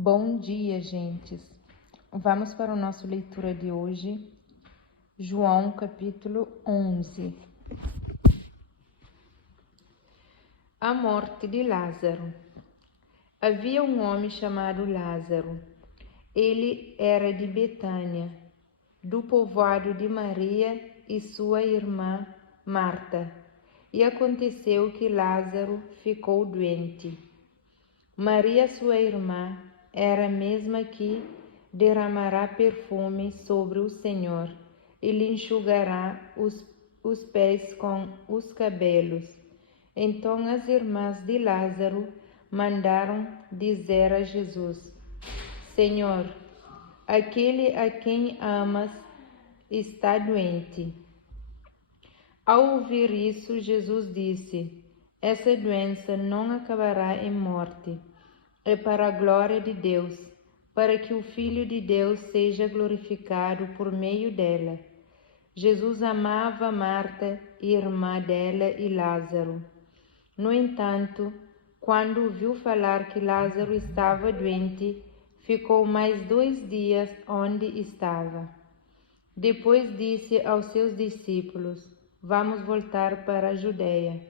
Bom dia, gentes. Vamos para a nossa leitura de hoje, João capítulo 11. A morte de Lázaro. Havia um homem chamado Lázaro. Ele era de Betânia, do povoado de Maria e sua irmã Marta. E aconteceu que Lázaro ficou doente. Maria, sua irmã, era a mesma que derramará perfume sobre o Senhor e lhe enxugará os pés com os cabelos. Então as irmãs de Lázaro mandaram dizer a Jesus: Senhor, aquele a quem amas está doente. Ao ouvir isso, Jesus disse: essa doença não acabará em morte. É para a glória de Deus, para que o Filho de Deus seja glorificado por meio dela. Jesus amava Marta, irmã dela, e Lázaro. No entanto, quando ouviu falar que Lázaro estava doente, ficou mais 2 dias onde estava. Depois disse aos seus discípulos: vamos voltar para a Judeia.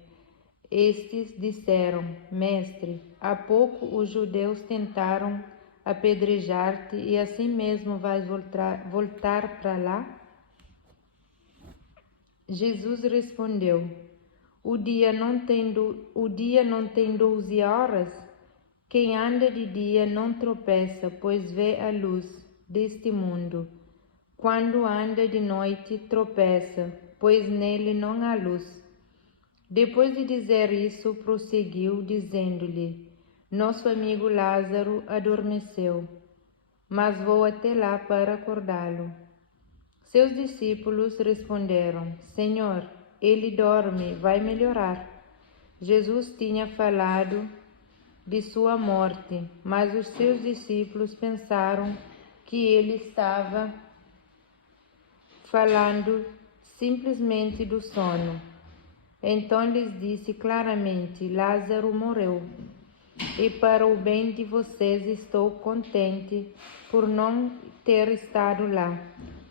Estes disseram: Mestre, há pouco os judeus tentaram apedrejar-te e assim mesmo vais voltar para lá? Jesus respondeu: o dia não tem 12 horas? Quem anda de dia não tropeça, pois vê a luz deste mundo. Quando anda de noite, tropeça, pois nele não há luz. Depois de dizer isso, prosseguiu, dizendo-lhe: nosso amigo Lázaro adormeceu, mas vou até lá para acordá-lo. Seus discípulos responderam: Senhor, ele dorme, vai melhorar. Jesus tinha falado de sua morte, mas os seus discípulos pensaram que ele estava falando simplesmente do sono. Então lhes disse claramente: Lázaro morreu, e para o bem de vocês estou contente por não ter estado lá,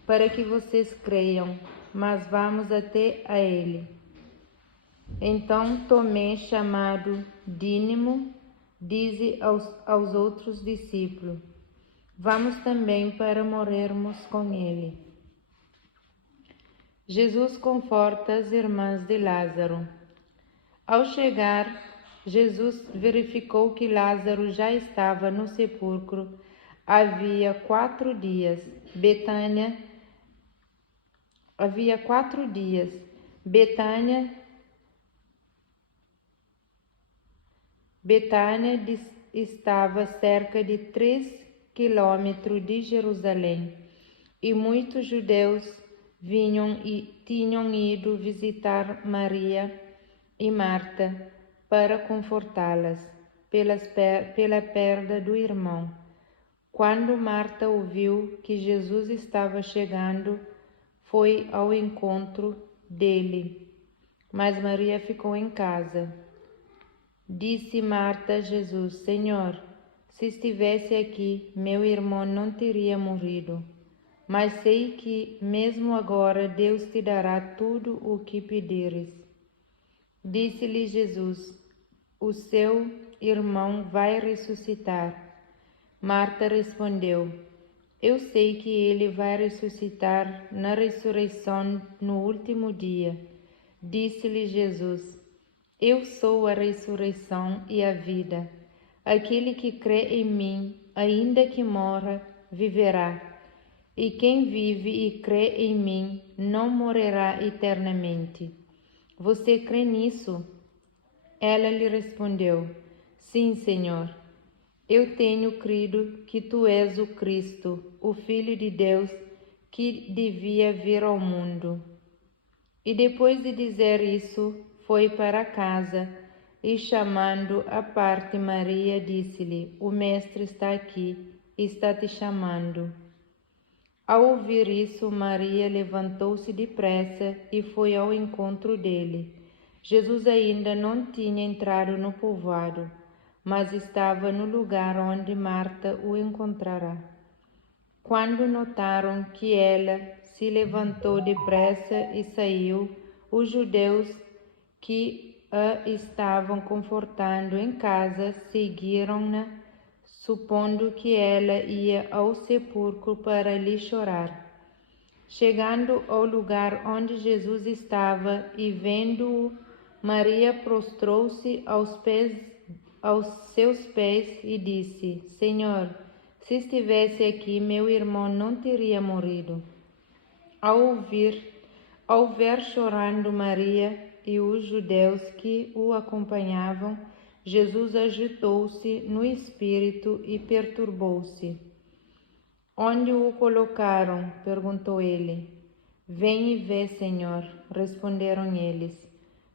para que vocês creiam, mas vamos até a ele. Então Tomé, chamado Dídimo, disse aos outros discípulos: vamos também para morrermos com ele. Jesus conforta as irmãs de Lázaro. Ao chegar, Jesus verificou que Lázaro já estava no sepulcro havia 4 dias. Betânia estava cerca de 3 quilômetros de Jerusalém, e muitos judeus vinham e tinham ido visitar Maria e Marta para confortá-las pela perda do irmão. Quando Marta ouviu que Jesus estava chegando, foi ao encontro dele, mas Maria ficou em casa. Disse Marta a Jesus: Senhor, se estivesse aqui, meu irmão não teria morrido. Mas sei que, mesmo agora, Deus te dará tudo o que pedires. Disse-lhe Jesus: o seu irmão vai ressuscitar. Marta respondeu: eu sei que ele vai ressuscitar na ressurreição no último dia. Disse-lhe Jesus: eu sou a ressurreição e a vida. Aquele que crê em mim, ainda que morra, viverá. E quem vive e crê em mim não morrerá eternamente. Você crê nisso? Ela lhe respondeu: sim, Senhor. Eu tenho crido que tu és o Cristo, o Filho de Deus, que devia vir ao mundo. E depois de dizer isso, foi para casa e, chamando à parte Maria, disse-lhe: o Mestre está aqui, está te chamando. Ao ouvir isso, Maria levantou-se depressa e foi ao encontro dele. Jesus ainda não tinha entrado no povoado, mas estava no lugar onde Marta o encontrará. Quando notaram que ela se levantou depressa e saiu, os judeus que a estavam confortando em casa seguiram-na, supondo que ela ia ao sepulcro para lhe chorar. Chegando ao lugar onde Jesus estava e vendo-o, Maria prostrou-se aos seus pés e disse: Senhor, se estivesse aqui, meu irmão não teria morrido. Ao ver chorando Maria e os judeus que o acompanhavam, Jesus agitou-se no espírito e perturbou-se. Onde o colocaram? Perguntou ele. Vem e vê, Senhor, responderam eles.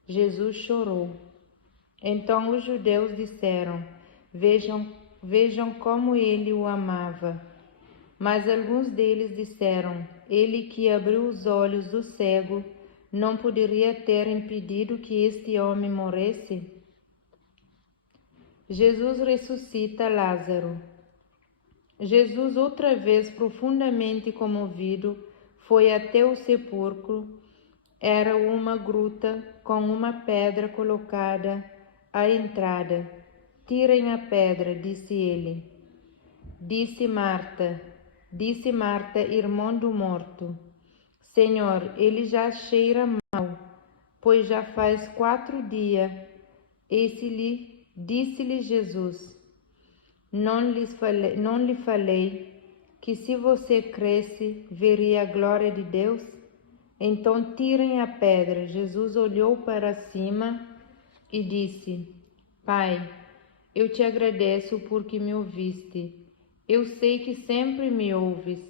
Jesus chorou. Então os judeus disseram: Vejam como ele o amava. Mas alguns deles disseram: Ele que abriu os olhos do cego não poderia ter impedido que este homem morresse? Jesus ressuscita Lázaro. Jesus, outra vez profundamente comovido, foi até o sepulcro. Era uma gruta com uma pedra colocada à entrada. Tirem a pedra, disse ele. Disse Marta, irmã do morto: Senhor, ele já cheira mal, pois já faz 4 dias. Disse-lhe Jesus: Não lhe falei que se você cresce, veria a glória de Deus? Então tirem a pedra. Jesus olhou para cima e disse: Pai, eu te agradeço porque me ouviste. Eu sei que sempre me ouves,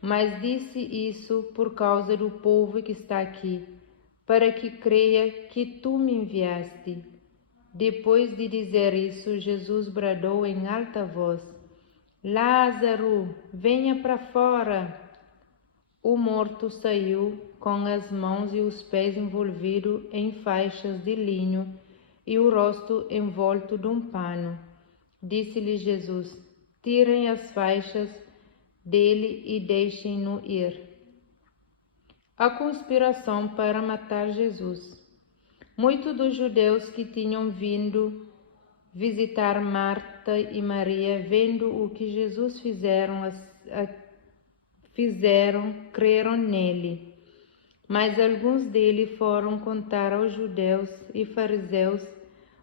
mas disse isso por causa do povo que está aqui, para que creia que tu me enviaste. Depois de dizer isso, Jesus bradou em alta voz: Lázaro, venha para fora. O morto saiu com as mãos e os pés envolvidos em faixas de linho e o rosto envolto de um pano. Disse-lhe Jesus: Tirem as faixas dele e deixem-no ir. A conspiração para matar Jesus. Muitos dos judeus que tinham vindo visitar Marta e Maria, vendo o que Jesus fizeram, creram nele. Mas alguns deles foram contar aos judeus e fariseus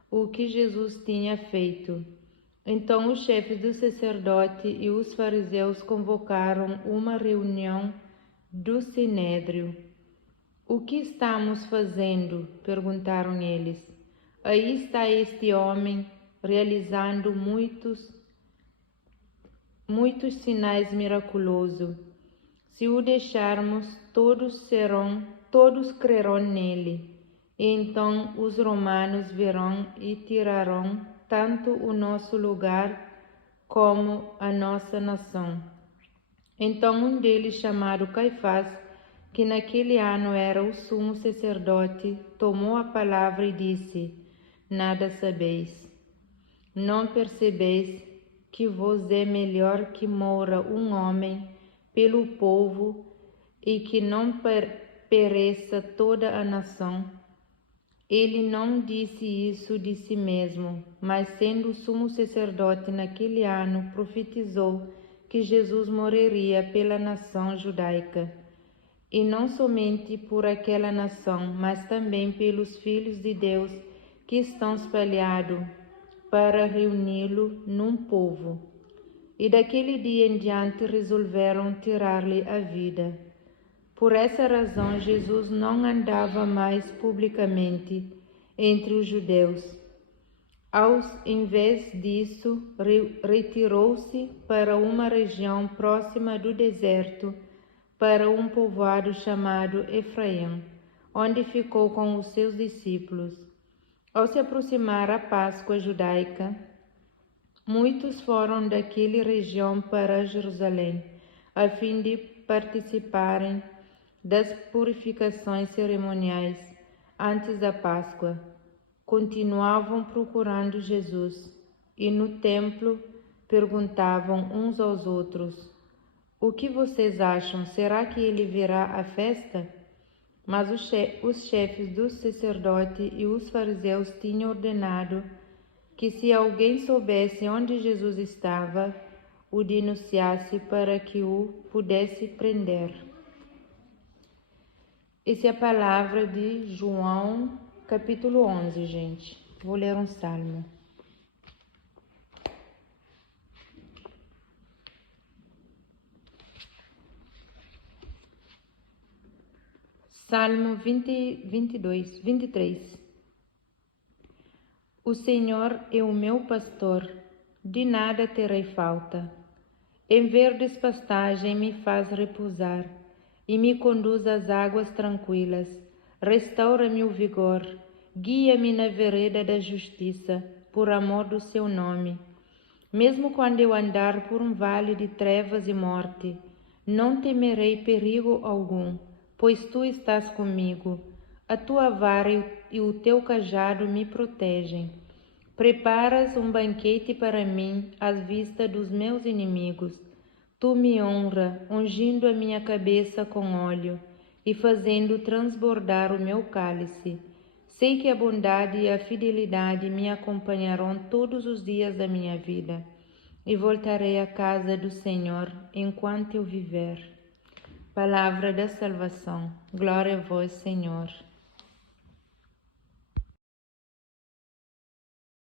o que Jesus tinha feito. Então os chefes do sacerdote e os fariseus convocaram uma reunião do sinédrio. O que estamos fazendo? Perguntaram eles. Aí está este homem realizando muitos sinais miraculosos. Se o deixarmos, todos crerão nele. E então os romanos virão e tirarão tanto o nosso lugar como a nossa nação. Então um deles, chamado Caifás, que naquele ano era o sumo sacerdote, tomou a palavra e disse: Nada sabeis. Não percebeis que vos é melhor que morra um homem pelo povo e que não pereça toda a nação? Ele não disse isso de si mesmo, mas sendo sumo sacerdote naquele ano, profetizou que Jesus morreria pela nação judaica. E não somente por aquela nação, mas também pelos filhos de Deus que estão espalhados, para reuni-lo num povo. E daquele dia em diante resolveram tirar-lhe a vida. Por essa razão, Jesus não andava mais publicamente entre os judeus. Em vez disso, retirou-se para uma região próxima do deserto, para um povoado chamado Efraim, onde ficou com os seus discípulos. Ao se aproximar a Páscoa judaica, muitos foram daquela região para Jerusalém, a fim de participarem das purificações cerimoniais antes da Páscoa. Continuavam procurando Jesus. e no templo perguntavam uns aos outros: o que vocês acham? Será que ele virá à festa? Mas os chefes dos sacerdotes e os fariseus tinham ordenado que, se alguém soubesse onde Jesus estava, o denunciasse para que o pudesse prender. Essa é a palavra de João, capítulo 11, gente. Vou ler um salmo. Salmo 23. O Senhor é o meu pastor, de nada terei falta. Em verdes pastagens me faz repousar e me conduz às águas tranquilas. Restaura-me o vigor, guia-me na vereda da justiça, por amor do seu nome. Mesmo quando eu andar por um vale de trevas e morte, não temerei perigo algum, pois tu estás comigo. A tua vara e o teu cajado me protegem. Preparas um banquete para mim à vista dos meus inimigos. Tu me honras, ungindo a minha cabeça com óleo e fazendo transbordar o meu cálice. Sei que a bondade e a fidelidade me acompanharão todos os dias da minha vida, e voltarei à casa do Senhor enquanto eu viver. Palavra da salvação. Glória a vós, Senhor.